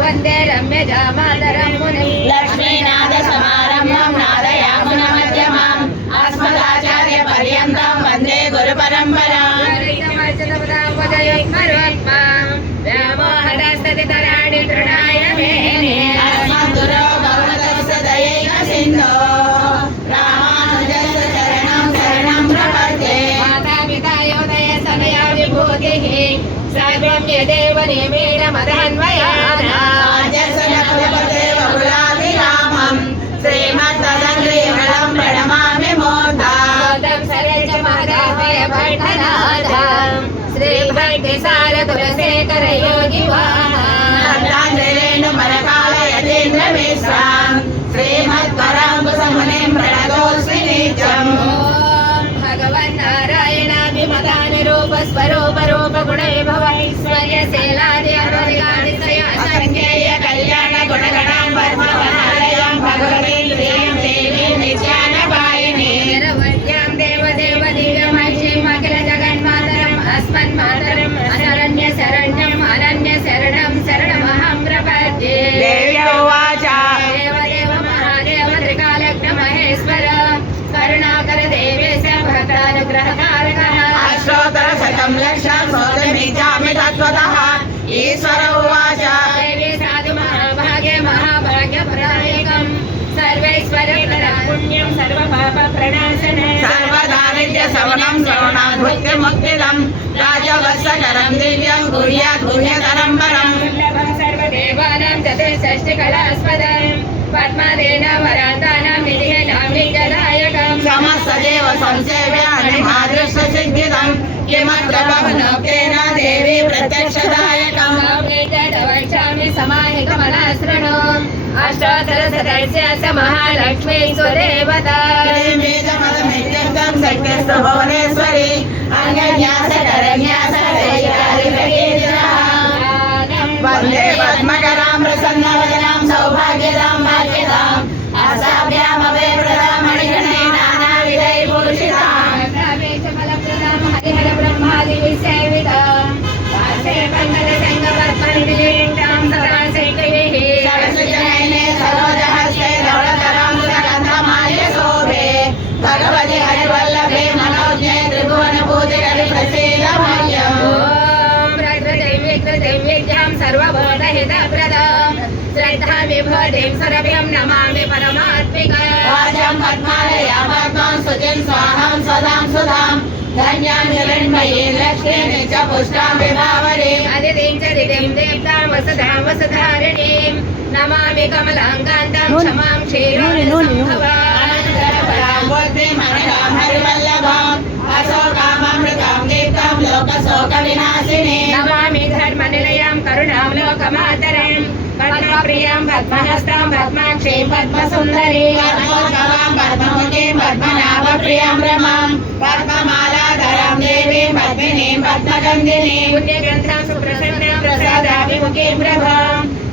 वंदे रम्यजामातरं मुनिं लक्ष्मीनाथसमारम्भं नादयामुनमध्यमाम् अस्मदाचार्यपर्यन्तं वन्दे गुरुपरम्पराम् व्यामोहदस्तदितराणि तृणाय मेने अस्मद्गुरो भगवतस्य दयैक सिन्धो रामानुजस्य चरणं शरणं प्रपद्ये मातापिता योदय सनया विभूतिः सर्वं यदेव नियमेन मदन्वयानाजसनकुलपतेर्वकुलाभिरामं श्रीमत्तदङ्घ्रियुगलं प्रणमामि मूर्धा सरेच महदाभय भट्टनाथं श्रीभट्टिसार तुलसेकर योगिवाहान्द्रेणुमरकालयतीन्द्रमिश्रां श्रीमत्पराङ्कुशमुनिं प्रणतोऽस्मि नित्यम् भगवन्नारायणाभिमतानुरूप स्वरूप रूप गुणविभव ऐश्वर्यशैलादि अनवधिकारितया असङ्ख्येय कल्याण गुणगणां पद्मवनालयां भगवतीं श्रियं देवीं नित्यानपायिनीं निरवध्यां देवदेव दिव्यमहिषीम् अखिल जगन्मातरम् अस्मन्मातरम् अनरण्य शरण्यम् अनन्य शरणं शरणमहं प्रपद्ये देव्य उवाच देवदेव महादेव त्रिकालज्ञ महेश्वर करुणाकर देवेश भक्तानुग्रहकारकः अष्टोत्तरशतं लक्षं शोधमिच्छामि तत्त्वतः ईश्वर उवाच देवी साधु महाभाग्य महाभाग्यप्रदायकम् सर्वैश्वर पुण्यं सर्वपापप्रणाशनं सर्वदारिद्र्यशमनं श्रवणाद्भुत्यमुक्तिदं राजवत्सकरं दिव्यं गुह्यात् गुह्यतरं परम् दुर्लभं सर्वदेवानां चतुष्षष्टिकलास्पदं पद्मादेन वरान्तानां निधिनामिकदायकं समस्तदेव संसेव्यानि मादृशसिद्धिदं किमत्र भवनोक्तेन देवी प्रत्यक्षदायकम् वक्षामि समाहितमनसृणु अष्टोत्तरशतस्य महालक्ष्मी सुदेवता बीजमदमित्यन्तं शक्तिस्तु भुवनेश्वरी अङ्गन्यासकरन्यासकरैरादिककीर्तिनः वन्दे पद्मकरां प्रसन्नवदनां सौभाग्यदां भाग्यदाम् अस्याभ्यामवेप्रदां मणिगणे नानाविधैर्भूषिताम् सरस्वतीनयने सरोजहस्ते धवलकराम्बुजगन्धमाल्य शोभे भगवति हरिवल्लभे मनोज्ञे त्रिभुवनपूजिकरि प्रसीद मह्यम् सर्वभूतहितप्रदां श्रद्धा विभूतिं सरभ्यं नमामि परमात्मिका वाचं पद्मालया पद्मां सुचिं स्वाहां सदां सुधां धन्यां हिरण्मयीं लक्ष्मीं च पुष्टां विभावरीम् अदितिं च दितिं देवतां वसुधां वसुधारिणीं नमामि कमलाङ्कान्तां क्षमां क्षीरोदसम्भवां बुद्धिमणिकां हरिवल्लभाम् अशोकामृतां दीप्तां लोकशोकविनाशिनीं नमामि धर्मनिलयां करुणां लोकमातरं पद्मप्रियां पद्महस्तां पद्माक्षीं पद्मसुन्दरीं पद्मोद्भवां पद्ममुखीं पद्मनाभप्रियां रमां पद्ममालाधरां देवीं पद्मिनीं पद्मगन्धिनीं पुण्यग्रन्थां सुप्रसन्नां प्रसादाभिमुखीं प्रभां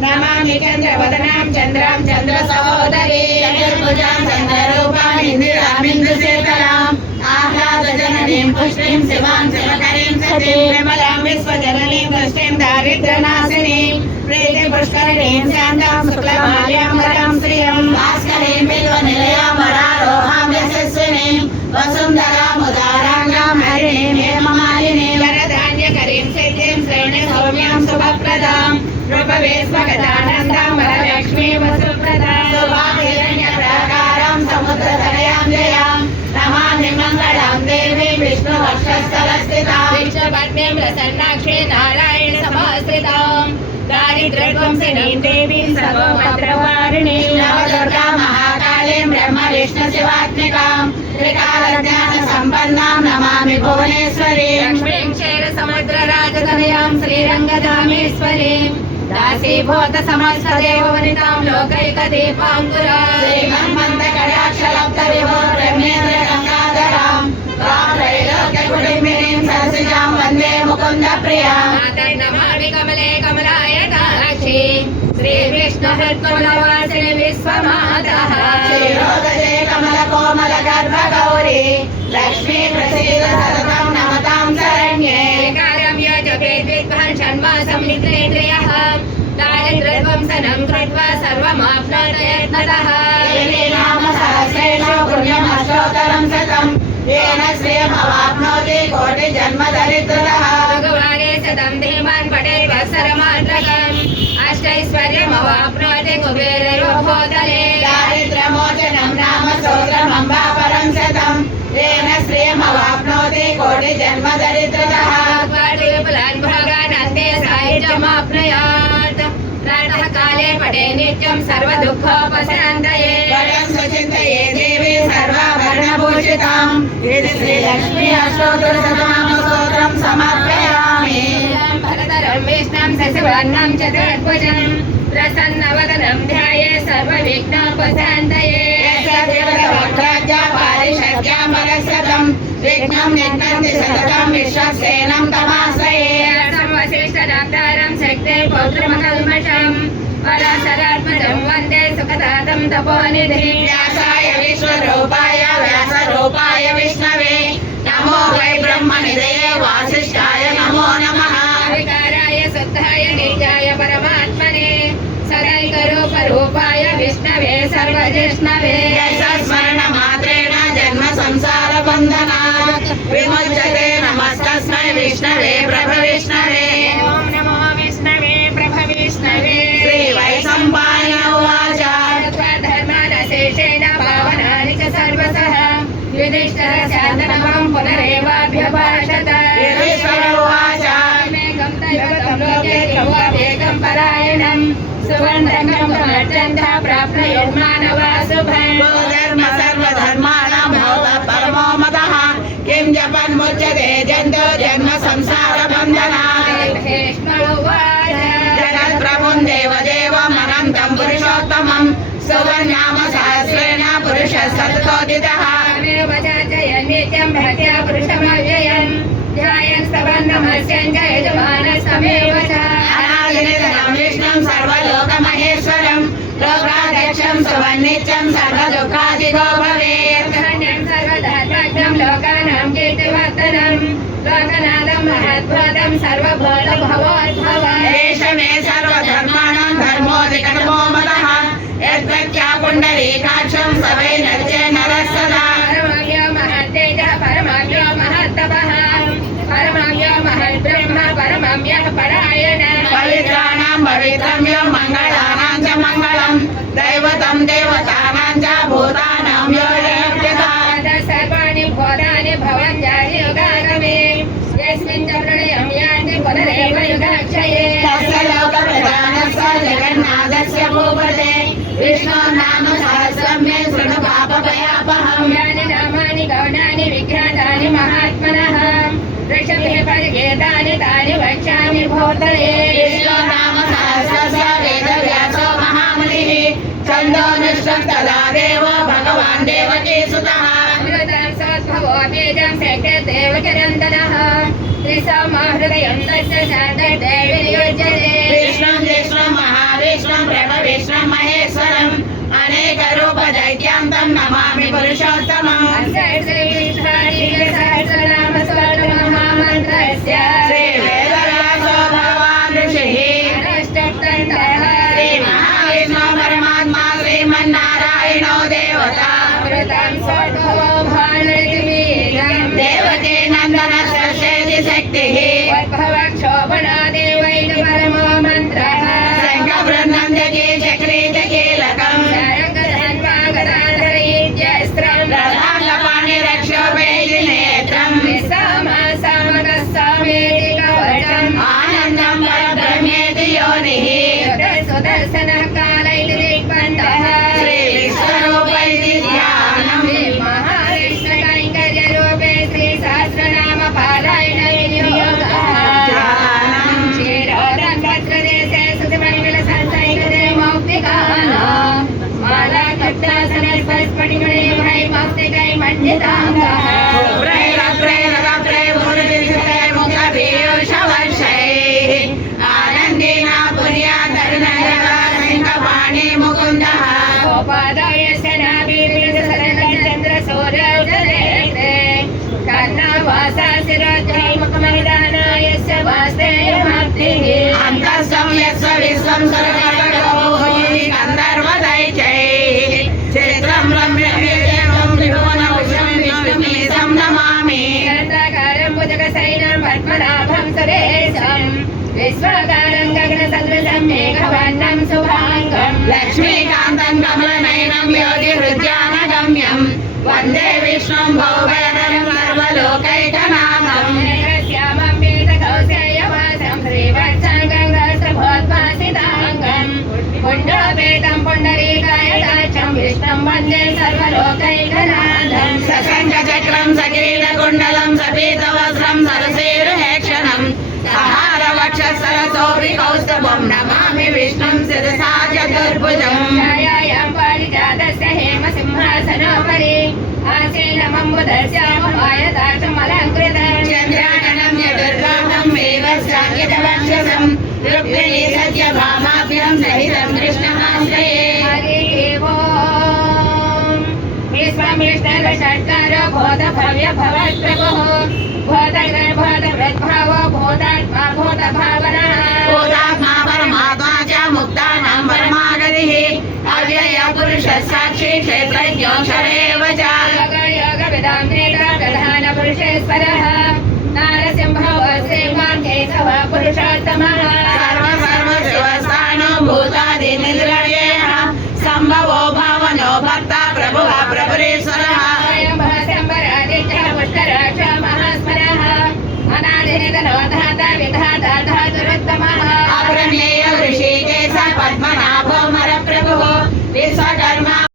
नमामि चन्द्रवदनां चन्द्रां चन्द्रसहोदरीं चतुर्भुजां चन्द्ररूपां इन्दिरामिन्दुशेखराम् आह्लादजननीं पुष्टिं शिवां शिवकरीं सतीं विमलां विश्वजननीं तुष्टिं दारिद्र्यनाशिनीं प्रीतिपुष्करिणीं शान्तां शुक्लमाल्याम्बरां श्रियं भास्करीं बिल्वनिलयां वरारोहां यशस्विनीं वसुन्धरामुदाराङ्गां हरिणीं हेममालिनीं वरधान्यकरीं सिद्धिं श्रेणिसौम्यां शुभप्रदां रूपवेश्वगतानन्दां वरलक्ष्मीं वसुप्रदां शुभाहिरण्यप्राकारां समुद्रतनयां जयां नमामि मङ्गलां देवीं विष्णुवक्षस्थलस्थितां विष्णुपत्नीं प्रसन्नाक्षी नारायण समाश्रितां दारिद्र्यध्वंसिनीं देवीं सर्वमन्त्रवारिणीं नवदुर्गा महाकालीं ब्रह्म विष्णु शिवात्मिकां त्रिकालज्ञानसम्पन्नां नमामि भुवनेश्वरीं लक्ष्मीं क्षीरसमुद्रराजतनयां श्रीरङ्गधामेश्वरीं दासीभूत समस्तदेववनितां लोकैकदीपाङ्कुरां श्रीमन्मन्दकटाक्षलब्धविभो ब्रह्मेन्द्रगङ्गाधरां त्वां त्रैलोक्यकुटुम्बिनीं सरसिजां वन्दे मुकुन्दप्रियां नमामि कमले कमलायताक्षी श्रीविष्णुहृत्कमलवासिनि विश्वमातः क्षीरोदजे कमलकोमलगर्भगौरी लक्ष्मी प्रसीद सततं नमतां शरण्ये कार्यं यजपेद्विध्वंस षण्मासं निद्रेन्द्रियः दारिद्र्यध्वंसनं कृत्वा सर्वमाप्नोति यत्नतः देवी नाम सहस्रेषु पुण्यमष्टोत्तरं शतं येन श्रियमवाप्नोति कोटिजन्मदरिद्रतः भगवाने शतं धीमान् पठेत् वत्सरमात्रकम् अष्टैश्वर्यमवाप्नोति कुबेरयोभोदरे दारिद्र्यमोचनं नाम स्तोत्रमम्बापरं शतं येन श्रियमवाप्नोति कोटिजन्मदरिद्रतः विपुलान् भोगान् अन्ते सायुज्यमाप्नुयात् प्रातः काले पठे नित्यं सर्वदुःखोपशान्तये वरं सुचिन्तये देवी सर्वाभरणभूषिताम् इति श्रीलक्ष्मी अष्टोत्तरशतनामस्तोत्रं समर्पयामि भरतरं विष्णुं शशिवर्णं चतुर्भुजं प्रसन्नवदनं ध्याये सर्वविघ्नोपशान्तये वक्राज्ञा पारिषद्यामरशतं विघ्नं निघ्नन्ति सततं विश्वक्सेनं तमाश्रये वसिष्ठदातारं शक्ते पौत्रमकल्मषं पराशरात्मजं वन्दे सुखदातं तपोनिधिं व्यासाय विश्वरूपाय व्यासरूपाय विष्णवे नमो वै ब्रह्मनिधये वासिष्ठाय नमो नमः विकाराय शुद्धाय नित्याय परमात्मने सदैकरूपरूपाय विष्णवे सर्वजिष्णवे स्मरणमात्रेण जन्म संसारबन्धनात् विमुच्यते नमस्तस्मै विष्णवे प्रभविष्णवे ॐ नमो विष्णवे प्रभविष्णवे श्रीवैशम्पायन उवाच धर्मानशेषेण पावनानि च सर्वशः युधिष्ठिरशान्तनवं पुनरेवाभ्यभाषत युधिष्ठिर उवाच मेघं दैवतं लोके किमवेगं परायणं सुवर्णरङ्गं कमर्चन्तः प्राप्नुयुर्मानवा शुभम् धर्म सर्वधर्माणां भवतः परमो मतः किं जपन्मुच्यते जन्तो जन्म संसारबन्धनात् जगत्प्रभुं देवदेवम् अनन्तं पुरुषोत्तमं सुवर्णाम सहस्रेण पुरुषः सततोदितः नित्यं भक्त्या पुरुषमव्ययं ध्यायन् स्तवन्तमस्यं च यजमानस्तमेव च अनादिनिधनं विष्णुं सर्वलोकमहेश्वरं लोकाध्यक्षं सुवन्नित्यं सर्वदुःखादिगो भवेत् धन्यं सर्वधर्मज्ञं लोकानां कीर्तिवर्धनं लोकनाथं महद्भूतं सर्वभूतभवोद्भवम् एष मे सर्वधर्माणां धर्मोऽधिकतमो मतः यद्भक्त्या पुण्डरीकाक्षं स वै नर्चे नरः सदा परमव्यो महत्तेजः परमव्यो महत्तपः परमव्यो महद्ब्रह्म परमव्यः परायणः पवित्राणां पवित्रम्यं मङ्गलानां च मङ्गलं दैवतं देवतानां च भूतानां यो यज्ञता सर्वाणि भूतानि भवन्त्यादि युगागमे यस्मिन् च प्रलयं यान्ति पुनरेव युगाक्षये तस्य लोकप्रधानस्य जगन्नाथस्य भूपते विष्णोर्नाम सहस्रं मे शृणु पापभयापहम् यानि नामानि गौणानि विख्यातानि महात्मनः ऋषभे परिगेतानि तानि वक्ष्यामि भूतये विष्णोर्नाम सहस्रस्य वेदव्यासो महामुनिः छन्दोनिष्ठं तदा देवो भगवान् देवकीसुतः अमृतं सोद्भवो बीजं शक्यदेव चिरन्तनः त्रिसमहृदयं तस्य शान्तदेवीर्युज्यते विष्णुं विष्णुं महाविष्णुं प्रभविष्णुं महेश्वरम् अनेकरूपदैत्यान्तं नमामि यस्य विश्वं सर्वगतोहि गन्धर्वदैत्यैः क्षेत्रं रम्यमेवं त्रिभुवनभूषणं विष्णुमीशं नमामि शान्ताकारं भुजगशयनं पद्मनाभं सुरेशं विश्वाकारं गगनसदृशं मेघवर्णं शुभाङ्गं लक्ष्मीकान्तं कमलनयनं योगिहृद्यानगम्यं वन्दे विष्णुं भवभयहरं सर्वलोकैकनाथम् श्यामं पीतकौशेयवासं श्रीवत्साङ्गं रसभोद्भासिताङ्गं पुण्डोपेतं पुण्डरीकायदाक्षं विष्णुं वन्दे सर्वलोकैकनाथं सशङ्खचक्रं सकिरीटकुण्डलं सपीतवस्त्रं सरसेरुहेक्षणं सहारवक्षसरसोऽपि कौस्तभं नमामि विष्णुं शिरसा चतुर्भुजम् छायायां पारिजातस्य हेमसिंहासनोपरि आसीनमम्बुधस्यामवायदाक्षमलङ्कृतं चन्द्राननं यदुर्गाहं मेघश्चाङ्कितवक्षसं रुक्मिणी सत्यभामाभ्यां सहितं कृष्णमाश्रये हरिः ॐ विश्वमिष्टषट्करो भूतभव्य भवत्प्रभुः भूतगर्भूतवृद्भावो भूतात्मा भूतभावनः भूतात्मा परमात्मा च मुक्तानां परमागतिः अव्ययः पुरुषः साक्षी क्षेत्रज्ञोऽक्षरेव च योगविदां प्रधानपुरुषेश्वरः नारसिंहो श्रीमान् केशवः पुरुषोत्तमः सर्वशिवस्थानो भूतादिनिर्गणेः सम्भवो भावनो भर्ता प्रभुः प्रभुरेश्वर